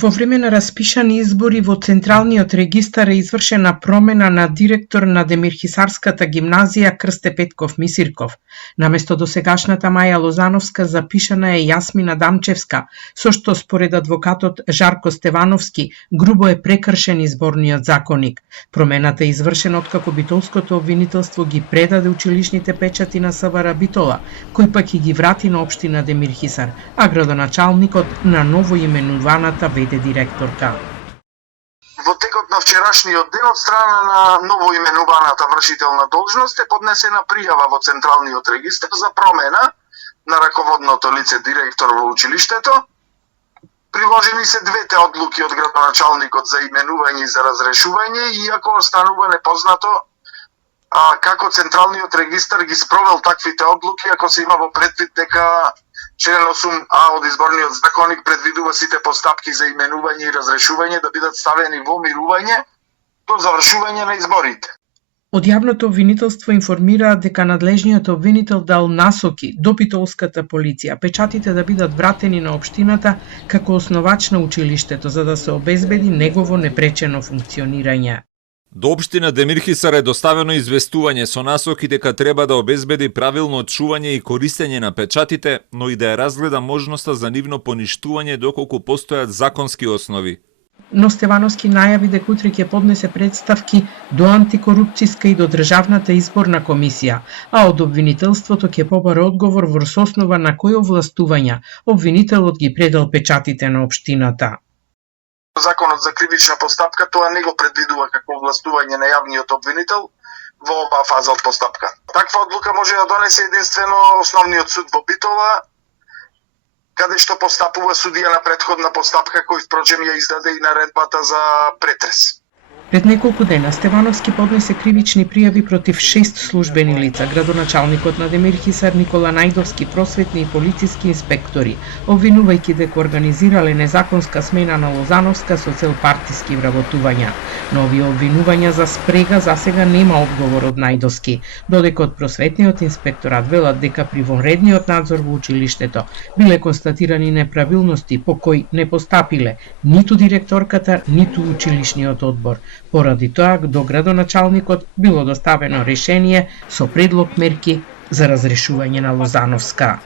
Во време на распишани избори во Централниот регистар е извршена промена на директор на Демирхисарската гимназија Крсте Петков Мисирков. Наместо досегашната Маја Лозановска запишана е Јасмина Дамчевска, со што според адвокатот Жарко Стевановски грубо е прекршен изборниот законник. Промената е извршена откако битолското обвинителство ги предаде училишните печати на СВР Битола, кој пак и ги врати на општина Демирхисар, а градоначалникот на новоименуваната ВД директорка. Во текот на вчерашниот ден од страна на новоименуваната вршителна должност е поднесена пријава во Централниот регистар за промена на раководното лице директор во училиштето. Приложени се двете одлуки од градоначалникот за именување и за разрешување, иако останува непознато како Централниот регистар ги спровел таквите одлуки, ако се има во предвид дека член 8а од изборниот законник предвидува сите постапки за именување и разрешување да бидат ставени во мирување до завршување на изборите. Од јавното обвинителство информираат дека надлежниот обвинител дал насоки до битолската полиција печатите да бидат вратени на општината како основач на училиштето за да се обезбеди негово непречено функционирање. До општина Демирхисар е доставено известување со насоки дека треба да обезбеди правилно чување и користење на печатите, но и да ја разгледа можноста за нивно поништување доколку постојат законски основи. Но Стевановски најави дека утре ќе поднесе представки до антикорупцијска и до државната изборна комисија, а од обвинителството ќе побара одговор врз основа на кои овластувања обвинителот ги предал печатите на општината. Законот за кривична постапка тоа не го предвидува како овластување на јавниот обвинител во оваа фаза од постапка. Таква одлука може да донесе единствено Основниот суд во Битола, каде што постапува судија на претходна постапка, кој впрочем ја издаде и наредбата за претрес. Пред неколку дена Стевановски поднесе кривични пријави против 6 службени лица, градоначалникот на Демирхисар Никола Најдовски, просветни и полициски инспектори, обвинувајќи дека организирале незаконска смена на Лозановска со цел партиски вработувања. Но овие обвинувања за спрега засега нема одговор од Најдовски, додека од просветниот инспекторат велат дека при вонредниот надзор во училиштето биле констатирани неправилности по кои не постапиле ниту директорката, ниту училишниот одбор. Поради тоа, до градоначалникот било доставено решение со предлог мерки за разрешување на Лозановска.